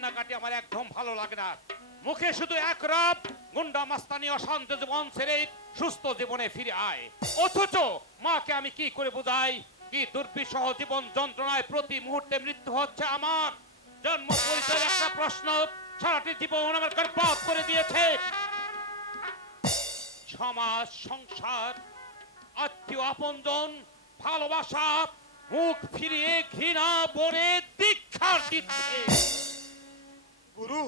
কান্নাকাটি আমার একদম ভালো লাগে না। মুখে শুধু এক রব, গুন্ডা মাস্তানি অশান্ত জীবন ছেড়ে সুস্থ জীবনে ফিরে আয়। অথচ মাকে আমি কি করে বোঝাই কি দুর্বিষহ জীবন যন্ত্রণায় প্রতি মুহূর্তে মৃত্যু হচ্ছে আমার। জন্ম পরিচয়ের একটা প্রশ্ন সারাটি জীবন আমার বরবাদ করে দিয়েছে। সমাজ, সংসার, আত্মীয় আপনজন, ভালোবাসা মুখ ফিরিয়ে ঘৃণা বনে দীক্ষা দিচ্ছে। গুরু,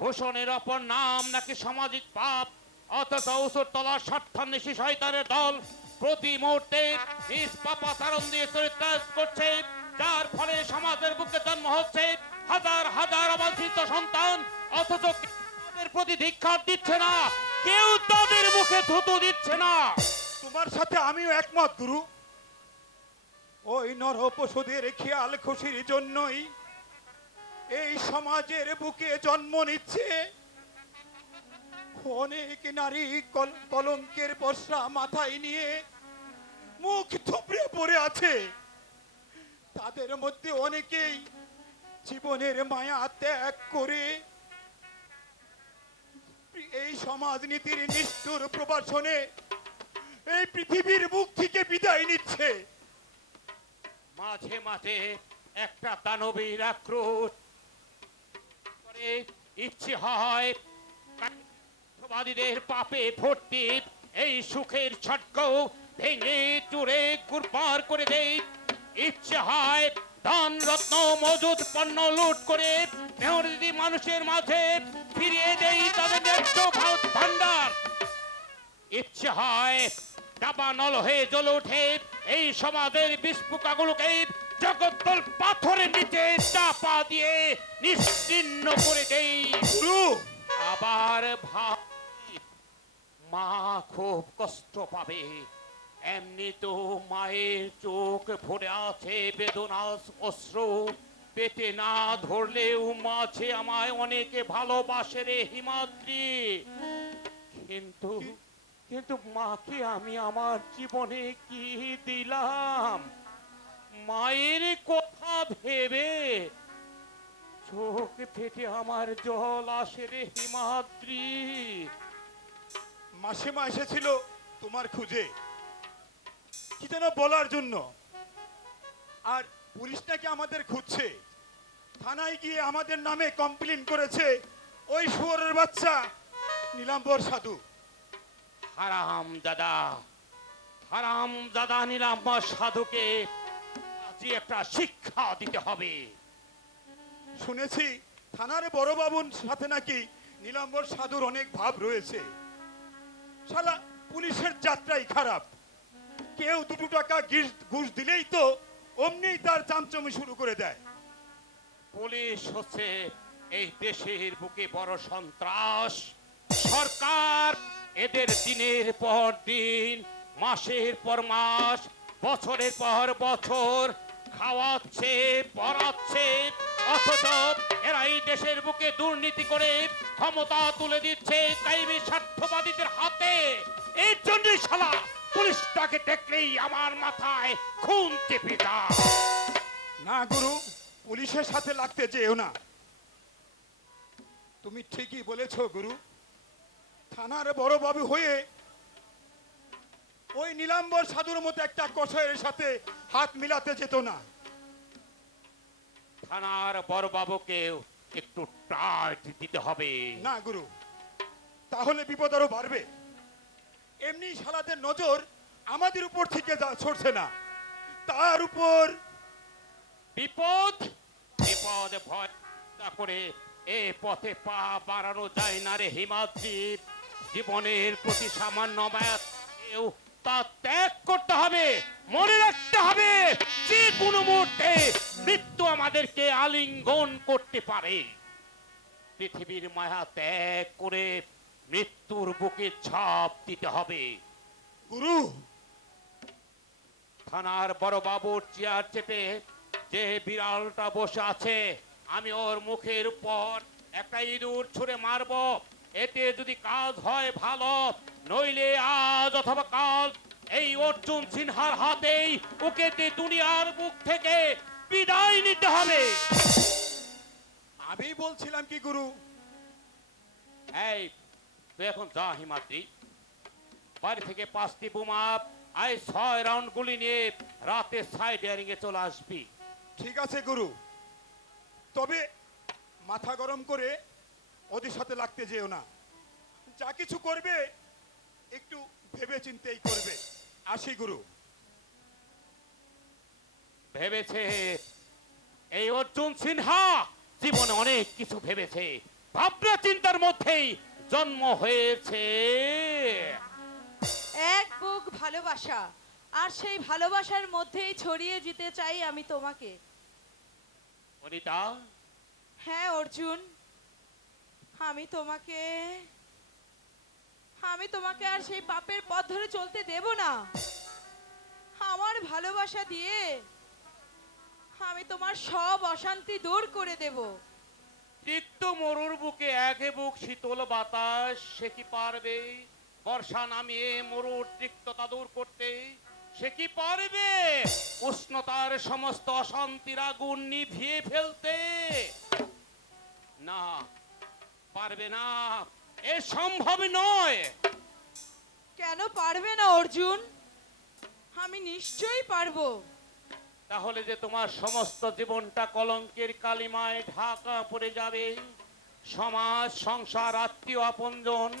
ভূষণের অপর নাম নাকি সামাজিক পাপ, অথচ উসুরতলার স্বার্থান্বেষী শয়তানের দল প্রতি মুহূর্তে নিজ পাপাচারণ দিয়ে চরিত্র করছে, যার ফলে সমাজের বুকে জন্ম হচ্ছে হাজার হাজার অবাঞ্ছিত সন্তান। অথচ তাদের প্রতি দীক্ষা দিচ্ছে না, কেউ তাদের মুখে থুতু দিচ্ছে না। তোমার সাথে আমিও একমত গুরু। ওই নর পশুদের খেয়াল খুশির জন্যই এই সমাজের বুকে জন্ম নিচ্ছে অনেক নারী কলঙ্কের বর্ষা মাথায় নিয়ে মুখ থুবড়ে পড়ে আছে। তাদের মধ্যে অনেকেই জীবনের মায়া ত্যাগ করে এই সমাজনীতির নিষ্ঠুর প্রবাসনে এই পৃথিবীর মুখ থেকে বিদায় নিচ্ছে। মাঝে মাঝে একটা দানবীর আক্রোশ করে ইচ্ছে হয় বাদীদের পাপে ভর্তি এই সুখের ছটক ভেঙে চুরে গুরপার করে দেই। ইচ্ছে হয় ধন রত্ন মজুদ পণ্য লুট করে মেহরদি মানুষের মাঝে ফিরিয়ে দেই তাদের ন্যায্য ভান্ডার। ইচ্ছে হয় দাবানল হয়ে জ্বলে ওঠে এই সমাজের বিস্ফোকাগুলোকে জগদ্দল পাথরের নিচে চাপা দিয়ে নিশ্চিহ্ন করে দেই। আবার ভাবি মা খুব কষ্ট পাবে, এমনি তো মায়ের চোখ ভরে আছে বেদনার অশ্রু, পেটে না ধরলেও মাঝে আমায় অনেকে ভালোবাসে রে হিমাদ্রি। কিন্তু কিন্তু মাকে আমি আমার জীবনে কি দিলাম? মায়ের কথা ভেবে চোখ ফেটে আমার জল আসে রে হিমাদ্রি। মাসিমা এসেছিল তোমার খুঁজে কি যেন বলার জন্য, আর পুলিশ নাকি আমাদের খুঁজছে। থানায় গিয়ে আমাদের নামে কমপ্লেন করেছে ওই শুয়োরের বাচ্চা নীলাম্বর সাধু। হারাম দাদা নীলাম্বর সাধুকে আজই একটা শিক্ষা দিতে হবে। শুনেছি থানার বড় বাবুর সাথে নাকি নীলাম্বর সাধুর অনেক ভাব রয়েছে। শালা পুলিশের যাত্রাই খারাপ, কেউ 2 টাকা ঘুষ দিলেই তো অমনি তার চামচমি শুরু করে দেয়। পুলিশ হচ্ছে এই দেশের বুকে বড় সন্ত্রাস। সরকার এদের দিনের পর দিন, মাসের পর মাস, বছরের পর বছর খাওয়াচ্ছে পড়াচ্ছে, অথচ এরা এই দেশের বুকে দুর্নীতি করে ক্ষমতা তুলে দিচ্ছে কায়েমি স্বার্থবাদীদের হাতে। এর জন্যই শালা পুলিশটাকে দেখলেই আমার মাথায় খুন চেপে যায়। না গুরু, পুলিশের সাথে লাগতে যেও না। তুমি ঠিকই বলেছো গুরু, থানার বড় বাবু হয়ে ওই নীলাম্বর সাধুর মতো একটা কষায়ের সাথে হাত মিলাতে যেত না। থানার বড়বাবুকে একটু টাইট দিতে হবে। না গুরু, তাহলে বিপদ আরো বাড়বে। এমনি শালাদের নজর আমাদের উপর থেকে ছড়ছে না, তার উপর বিপদ ভয় না করে এ পথে পা বাড়ানো যায় না রে হিমাদ্রি। জীবনের প্রতি সামান্য মায়া তা ত্যাগ করতে হবে। মনে রাখতে হবে যে কোনো মুহূর্তে মৃত্যু আমাদেরকে আলিঙ্গন করতে পারে। পৃথিবীর মায়া ত্যাগ করে মৃত্যুর বুকে ঝাঁপ দিতে হবে। গুরু, থানার বড় বাবুর চেয়ার চেপে যে বিড়ালটা বসে আছে, আমি ওর মুখের উপর একটা ইঁদুর ছুঁড়ে মারবো। এতে যদি কাজ হয় ভালো, নইলে আজ অথবা কাল এই অর্জুন সিনহার হাতেই ওকে দুনিয়ার বুক থেকে বিদায় নিতে হবে। আমি বলছিলাম কি গুরু, এই তুই এখন যা হিমাদ্রি, বাড়ি থেকে 5টি বোমা আই 6 রাউন্ড গুলি নিয়ে রাতে সাইড ইয়ারিং এ চলে আসবি। ঠিক আছে গুরু, তবে মাথা গরম করে ওদের সাথে লাগতে যেও না। যা কিছু করবে একটু ভেবে চিন্তেই করবে। আসি গুরু। ভেবেছে এই অর্জুন সিনহা জীবনে অনেক কিছু ভেবেছে, ভাবনা চিন্তার মধ্যেই জন্ম হয়েছে। এক বুক ভালোবাসা, আর সেই ভালোবাসার মধ্যেই ছড়িয়ে যেতে চাই আমি তোমাকে। অনিতা, হ্যাঁ অর্জুন, আমি তোমাকে আর সেই পাপের পথ ধরে চলতে দেব না। আমার ভালোবাসা দিয়ে আমি তোমার সব অশান্তি দূর করে দেব। তিক্ত মরুর বুকে একে বুক শীতল বাতাস, সে কি পারবে বর্ষা নামিয়ে মরুর তিক্ততা দূর করতে? সে কি পারবে উষ্ণতার সমস্ত অশান্তির আগুন নিভিয়ে ফেলতে? না, পারবে না, এ সম্ভব নয়। কেন পারবে না অর্জুন? আমি নিশ্চয়ই পারবো। তাহলে যে তোমার সমস্ত জীবনটা কলঙ্কের কালিমায় ঢাকা পড়ে যাবে। সমাজ, সংসার, আত্মীয়, আপনজন,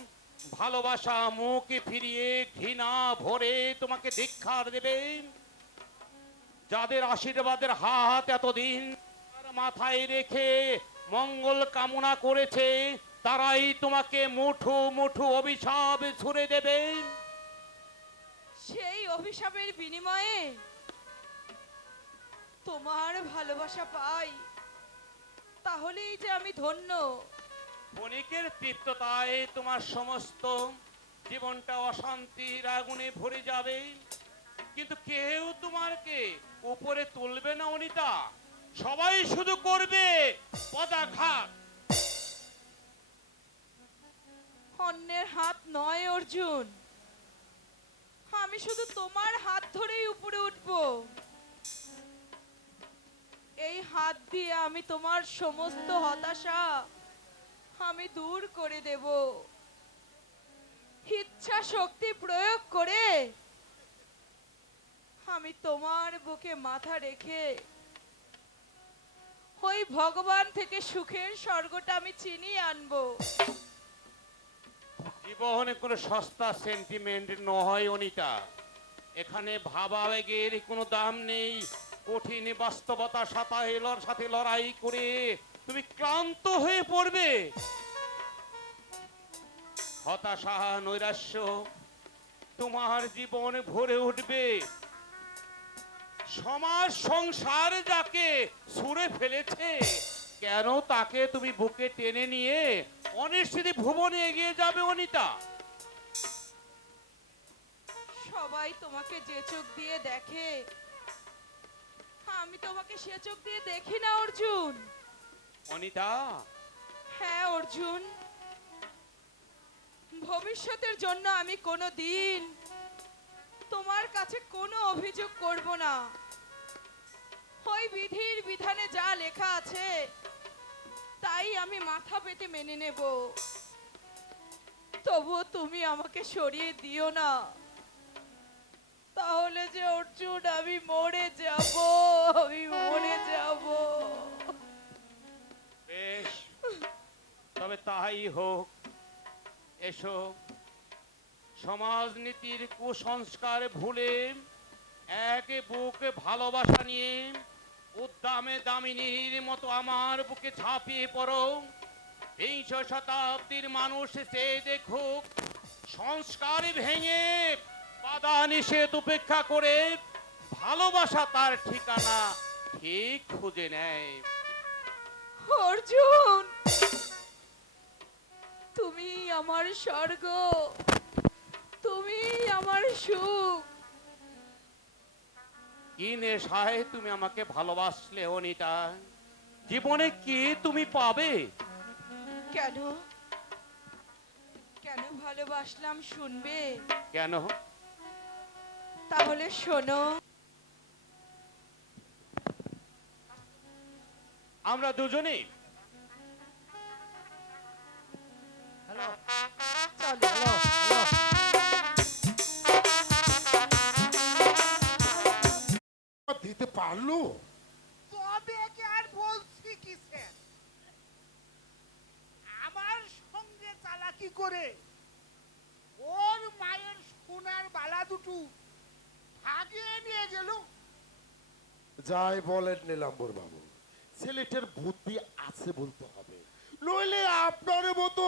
ভালোবাসা মুখে ফিরিয়ে ঘৃণা ভরে তোমাকে ধিক্কার দেবে। যাদের আশীর্বাদের হাত এতদিন তার মাথায় রেখে মঙ্গল কামনা করেছে, তারাই তোমাকে মুঠো মুঠো অভিশাপ ছুড়ে দেবে। সেই অভিশাপের বিনিময়ে তোমার ভালোবাসা পাই, তাহলেই যে আমি ধন্য। বণিকের তৃপ্ততায় তোমার সমস্ত জীবনটা অশান্তির আগুনে ভরে যাবে, কিন্তু কেউ তোমাকে উপরে তুলবে না অনিতা। সবাই শুধু করবে পদাঘাত। অন্যের হাত নয় অর্জুন, আমি শুধু তোমার হাত ধরেই উপরে উঠব। এই হাত দিয়ে আমি তোমার সমস্ত হতাশা আমি দূর করে দেব। ইচ্ছা শক্তি প্রয়োগ করে আমি তোমার বুকে মাথা রেখে ওই ভগবান থেকে সুখের স্বর্গটা আমি চিনিয়ে আনবো। জীবনে কোনো সস্তা সেন্টিমেন্ট নয় অনিতা। এখানে ভাবাবেগের কোনো দাম নেই। কঠিন বাস্তবতার সাথে লড়াই করে তুমি ক্লান্ত হয়ে পড়বে। হতাশা, নৈরাশ্য তোমার জীবন ভরে উঠবে। সমাজ, সংসার যাকে ছুঁড়ে ফেলেছে, কেন তাকে তুমি বুকে টেনে নিয়ে অনিশ্চিত ভুবনে এগিয়ে যাবে অনিতা? সবাই তোমাকে যে চোখ দিয়ে দেখে, আমি তোমাকে সে চোখ দিয়ে দেখি না অর্জুন। অনিতা, হ্যাঁ অর্জুন, ভবিষ্যতের জন্য আমি কোনো দিন তোমার কাছে কোনো অভিযোগ করব না। ওই বিধির বিধানে যা লেখা আছে তাই আমি মাথা পেতে মেনে নেব। তবুও তুমি আমাকে সরিয়ে দিও না, তাহলে যে অর্জুন আমি মরে যাব, আমি মরে যাব। বেশ, তবে তাই হোক। এসো, সমাজনীতির কুসংস্কার ভুলে এক বুক ভালোবাসা নিয়ে উদ্দামে দামিনীর মতো আমার বুকে ঝাঁপিয়ে পড়ো। বিংশ শতাব্দীর মানুষ সে দেখুক সংস্কার ভেঙে বাধা নিষেধ উপেক্ষা করে ভালোবাসা তার ঠিকানা ঠিক খুঁজে নেয়। অর্জুন, তুমি আমার স্বর্গ, তুমি আমার সুখ। কি নেশায় তুমি আমাকে ভালোবাসলে অনিতা? জীবনে কি তুমি পাবে? কেন কেন ভালোবাসলাম শুনবে? কেন? তাহলে শোনো। আমরা দুজনেই কি করে ওর মায়ের সোনার বালা দুটো ভাগিয়ে নিয়ে গেল? যাই বলেন নীলাম্বর বাবু, ছেলেটার বুদ্ধি আছে বলতে হবে, নইলে আপনার মতো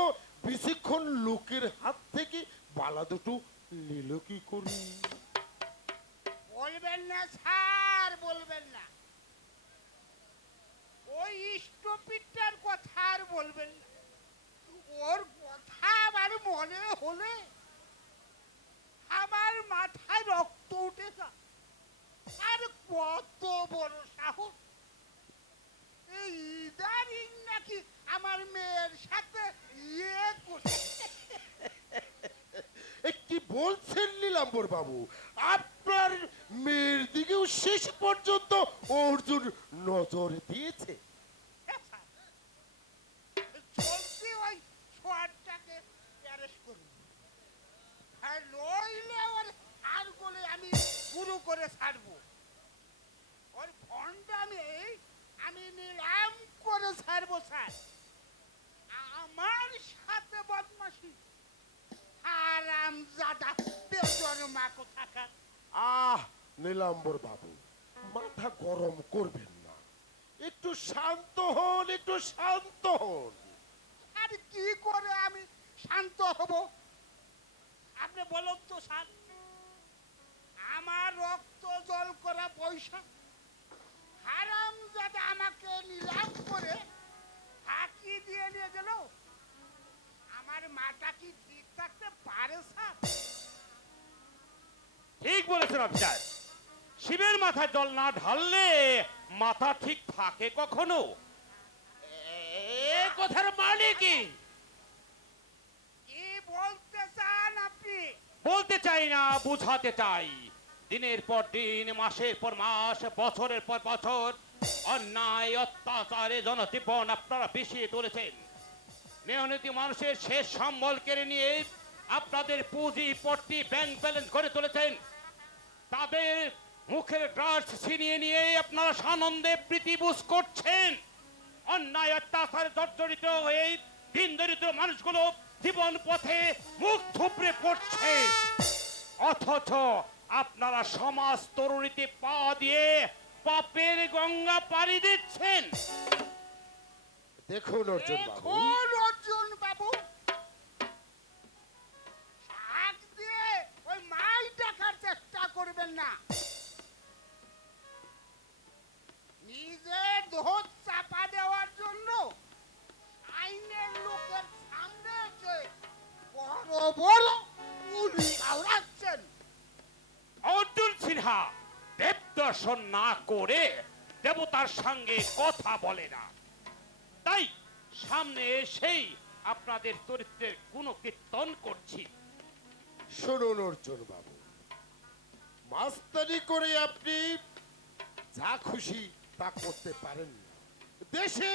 বেশিক্ষণ লোকের হাত থেকে বালা দুটো নিল কি করি? বলবেন না স্যার, বলবেন না। ওই ইষ্টপিটার কথা আর বলবেন না। ওর কথা আমার মনে হলে আমার মাথায় রক্ত উঠে যায়। আর কত বড় সাহস! এই ইদারিং নাকি আমার মেয়ের সাথে ইয়ে করছে। এ কি বলছেন নীলাম্বর বাবু? আপনার মেয়ের দিকেও শেষ পর্যন্ত অর্জুন নজর দিয়েছে? চলতি ওই ছোয়ারটাকে অ্যারেস্ট করুন, আর নইলে ওর হার গলে আমি পুরো করে ছাড়বো। ওর ভণ্ডামি আমি নিলাম করে ছাড়বো স্যার। আমার সাথে বদমাশি হারামজাদা বেজন্মা কোথাকার। আহ নীলাম্বর বাবু, মাথা গরম করবেন না, একটু শান্ত হন, একটু শান্ত হন। আর কি করে আমি শান্ত হব? আপনি বলুন তো স্যার, আমার রক্ত জল করা পয়সা হারামজাদা আমাকে নিলাম করে ফাঁকি দিয়ে নিয়ে গেল। আমার মাটা কি ঠিক থাকতে পারে স্যার? ঠিক বলেছেন অফিসার, শিবের মাথায় জল না ঢাললে মাথা ঠিক থাকে কখনো? এ কথার মানে কি? কি বলতে চান আপনি? বলতে চাই না, বুঝাতে চাই। দিনের পর দিন, মাসের পর মাস, বছরের পর বছর অন্যায় অত্যাচারে জনজীবন আপনারা পিছিয়ে তুলেছেন। মেহনতি মানুষের শেষ সম্বল কেড়ে নিয়ে আপনাদের পুঁজি পট্টি ব্যাংক ব্যালেন্স করে তুলেছেন। তাদের মুখের গ্রাস ছিনিয়ে নিয়ে আপনারা সানন্দে প্রীতিবোধ করছেন। অন্যায় অত্যাচারে জর্জরিত হয়ে দিন দরিদ্র মানুষগুলো জীবন পথে মুখ থুবড়ে পড়ছে, অথচ আপনারা সমাজ তরুণীতে পা দিয়ে পাপের গঙ্গা পাড়ি দিচ্ছেন। দেখুন অর্জুন বাবু, দেখুন অর্জুন বাবু, শাক দিয়ে ওই মাই দেখার চেষ্টা করবেন না। নিজের দোষ চাপা দেওয়ার জন্য আইনের লোকের সামনে এসে বড় বড় উলি আওড়াচ্ছেন। অর্জুন সিনহা দেব দর্শন না করে দেবতার সঙ্গে কথা বলে না, তাই সামনে এসেই আপনাদের চরিত্রের গুণকীর্তন করছি। শুনুন অর্জুন বাবু, মাস্তানি করে আপনি যা খুশি তা করতে পারেন না। দেশে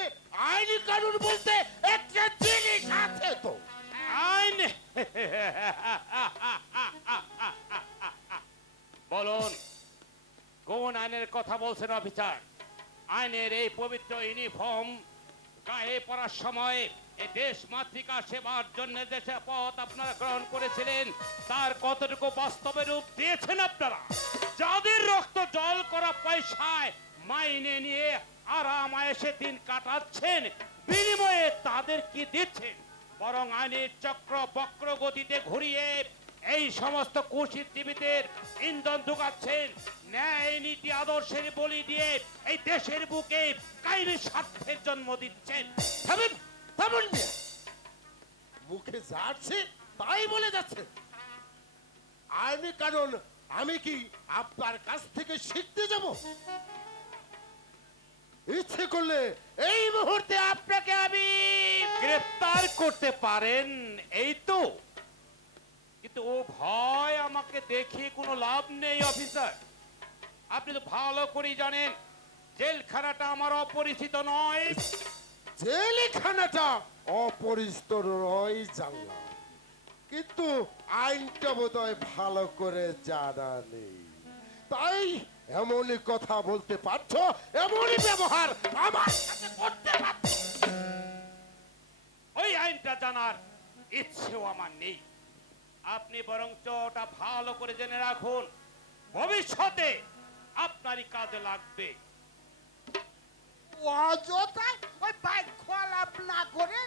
আইনি কানুন বলতে একটা জিনিস আছে তো। আইন বলুন, কোন আইনের কথা বলছেন অফিসার? আইনের এই পবিত্র ইউনিফর্ম গায়ে পড়ার সময় এই দেশ মাতৃকা সেবার জন্য দেশে পথ আপনারা গ্রহণ করেছিলেন, তার কতটুকু বাস্তবে রূপ দিয়েছেন আপনারা? যাদের রক্ত জল করা পয়সায় মাইনে নিয়ে আরাম আয়েসে দিন কাটাচ্ছেন, বিনিময়ে তাদের কি দিচ্ছেন? বরং আইনের চক্র বক্র গতিতে ঘুরিয়ে এই সমস্ত কুশীলজীবীদের ইন্ধন ঢুকাচ্ছেন। ন্যায় নীতি আদর্শের বলি দিয়ে এই দেশের বুকে কাইনের স্বার্থের জন্ম দিচ্ছেন। থামেন, থামেন মিয়া। মুখে যাচ্ছে তাই বলে যাচ্ছে। আইনি কানুন আমি কি আপনার কাছ থেকে শিখতে যাব? ইচ্ছে করলে এই মুহূর্তে আপনাকে আমি গ্রেফতার করতে পারেন, এই তো। কিন্তু ও ভয় আমাকে দেখিয়ে কোনো লাভ নেই অফিসার। আপনি তো ভালো করেই জানেন জেলখানাটা আমার অপরিচিত নয়। জেলখানাটা অপরিচিত নয় জানলাম, কিন্তু আইনটা বোধহয় ভালো করে জানা নেই, তাই এমনই কথা বলতে পারছো, এমনই ব্যবহার আমার সাথে করতে পারছো। ওই আইনটা জানার ইচ্ছেও আমার নেই। আপনি বরঞ্চ ওটা ভালো করে জেনে রাখুন, ভবিষ্যতে আপনারই কাজে লাগবে। অযথা ওই বাইক আলাপ না করে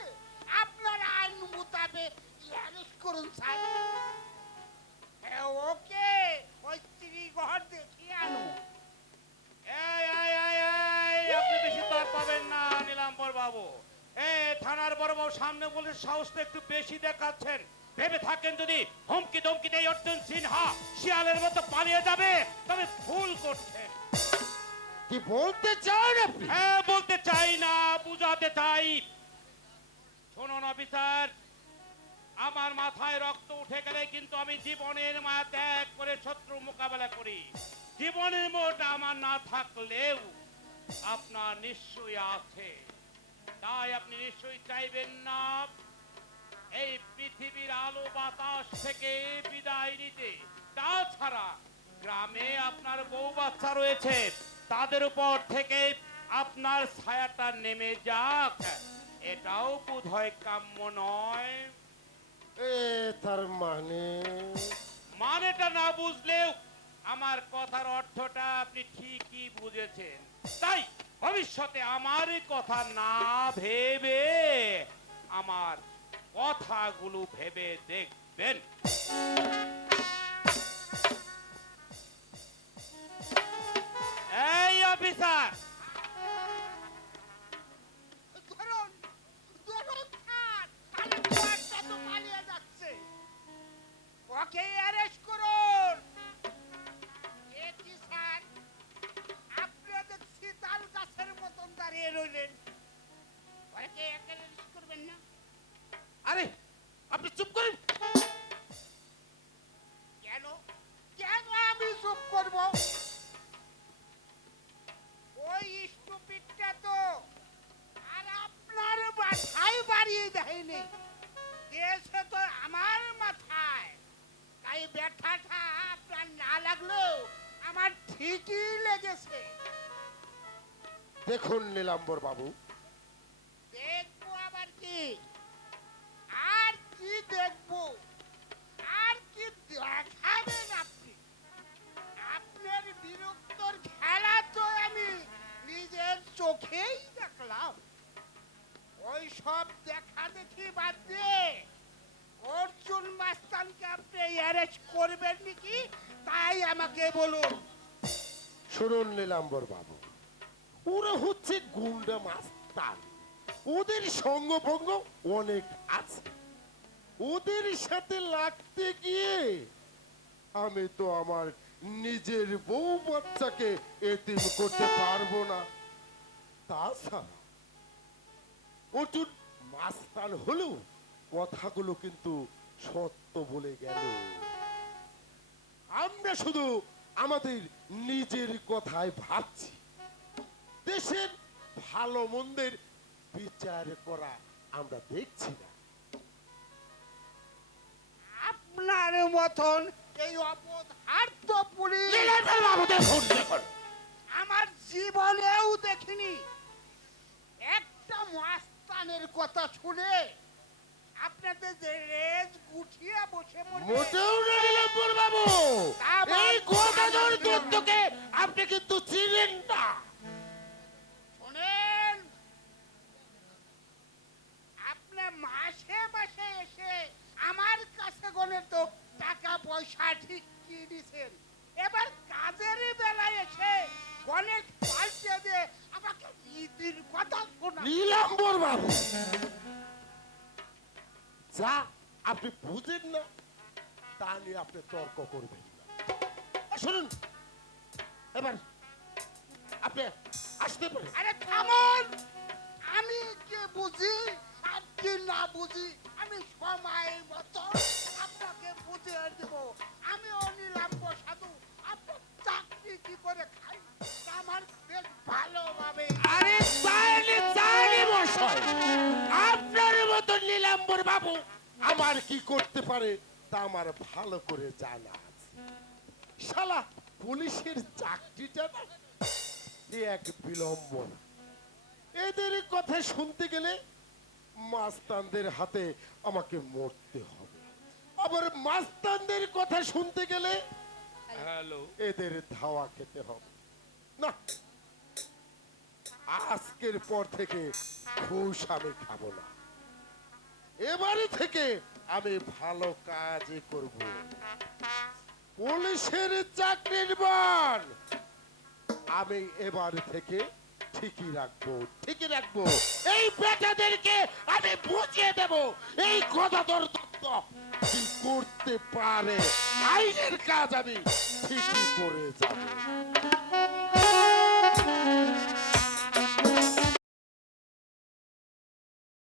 আপনার আইন মোতাবেক অ্যারেস্ট করুন স্যার। হ্যাঁ, ওকে ওই শ্রীঘর দেখিয়ে আনো। আপনি বেশি তার পাবেন না নীলাম্বর বাবু। থানার বড় বাবু সামনে বলে সাহসটা একটু বেশি দেখাচ্ছেন। ভেবে থাকেন যদি হুমকি ধমকি দেয় অর্জুন সিনহা শিয়ালের মতো পালিয়ে যাবে, তবে ভুল করছেন। কি বলতে চান আপনি? হ্যাঁ, বলতে চাই না, বুঝাতে চাই। শুনুন অফিসার, আমার মাথায় রক্ত উঠে গেলে কিন্তু আমি জীবনের মায়া ত্যাগ করে শত্রু মোকাবেলা করি। জীবনের মোটা আমার না থাকলেও আপনার নিশ্চয়ই আছে। তাই আপনি নিশ্চয়ই চাইবেন না এই পৃথিবীর আলো বাতাস থেকে বিদায় নিতে। তাছাড়া গ্রামে আপনার বউ বাচ্চা রয়েছে, তাদের উপর থেকে আপনার ছায়াটা নেমে যাক, এটাও বোধহয় কাম্য নয়। তার মানে মানেটা না বুঝলেও আমার কথার অর্থটা আপনি ঠিকই বুঝেছেন। তাই ভবিষ্যতে আমার কথা না ভেবে আমার কথাগুলো ভেবে দেখবেন। এই অফিসার, ধরুন ধরুন স্যার, খালি কুয়ারটা তো পালিয়ে যাচ্ছে। ওকে অ্যারেস্ট করুন। এ কি স্যার, আপনি দেখছি তাল গাছের মতন দাঁড়িয়ে রইলেন। ওকে অ্যারেস্ট করবেন না? আরে আপনি চুপ করেন। কেন কেন আমি চুপ করব? ওই স্টুপিডটা তো আর আপনার মাথায় বাড়িয়ে দেয়নি, দিয়েছে তো আমার মাথায়। তাই ব্যথাটা আপনার না লাগলেও আমার ঠিকই লেগেছে। দেখুন নীলাম্বর বাবু, দেখবো আবার কি? আর কি দেখবো? আর কি দেখাবেন আপনি? আপনার বিরক্তর খেলা তো আমি নিজের চোখেই দেখলাম। ওই সব দেখা দেখি বাদ দিয়ে অর্জুন মাস্তানকে আপনি অ্যারেস্ট করবেন নাকি তাই আমাকে বলুন। শুনুন নীলাম্বর বাবু, ওরা হচ্ছে গুন্ডা মাস্তান, ওদের সঙ্গভঙ্গ অনেক আছে। ওদের সাথে লাগতে গিয়ে আমি তো আমার নিজের বউ বাচ্চাকে এতিম করতে পারবো না। তাছাড়া অর্জুন মাস্তান হলেও কথাগুলো কিন্তু সত্য বলে গেল। আমরা শুধু আমাদের নিজের কথায় ভাবছি, দেশের ভালো মন্দের বিচার করা আমরা দেখছি না। আপনার মতন এই অপদার্থ পুলিশ আমার জীবনেও দেখিনি। একটা মাস্তানের কথা শুনে আপনাদের যে রেজ গুছিয়ে বসে পড়বে মোটেও না নীলাম্বর বাবু, এই গোদাধর দত্তকে আপনি কিন্তু চিনেন না। শোনেন, আপনি মাসে মাসে এসে আমার কাছে গনে তো টাকা পয়সা ঠিক কি দিছেন, এবার কাজের বেলায় এসে গণেশ পাল্টে দিয়ে আমাকে নীতির কথা শোনা। নীলাম্বর বাবু, যা আপনি বুঝেন না তা নিয়ে আপনি তর্ক করবেন না। শুনুন, এবার আপনি আসতে পারেন। আরে থামুন, আমি কি বুঝি আর কি না বুঝি আমি সময় মতো আপনাকে বুঝিয়ে দেব। আমি অনিলাম্ব সাধু, আপনার চাকরি কি করে খাই তা আমার বেশ ভালোভাবে। আরে চাইলে মশাই, আপনার মতো নীলাম্বর বাবু আমার কি করতে পারে তা আমার ভালো করে জানা আছে। শালা পুলিশের চাকরিটা না এক বিলম্বনা। এদের কথা শুনতে গেলে মাস্তানদের হাতে আমাকে মরতে হবে। আবার মাস্তানদের কথা শুনতে গেলে হ্যালো, এদের ধাওয়া খেতে হবে। না, আজকের পর থেকে ঘুষ আমি খাবো না। এবারে থেকে আমি ভালো কাজই করব। পুলিশের চাকরির মান আমি এবার থেকে ঠিকই রাখবো, ঠিকই রাখবো। এই বেটাদেরকে আমি বুঝিয়ে দেব এই গদাধর দত্ত কি করতে পারে। আইনের কাজ আমি ঠিকই করে যাবো।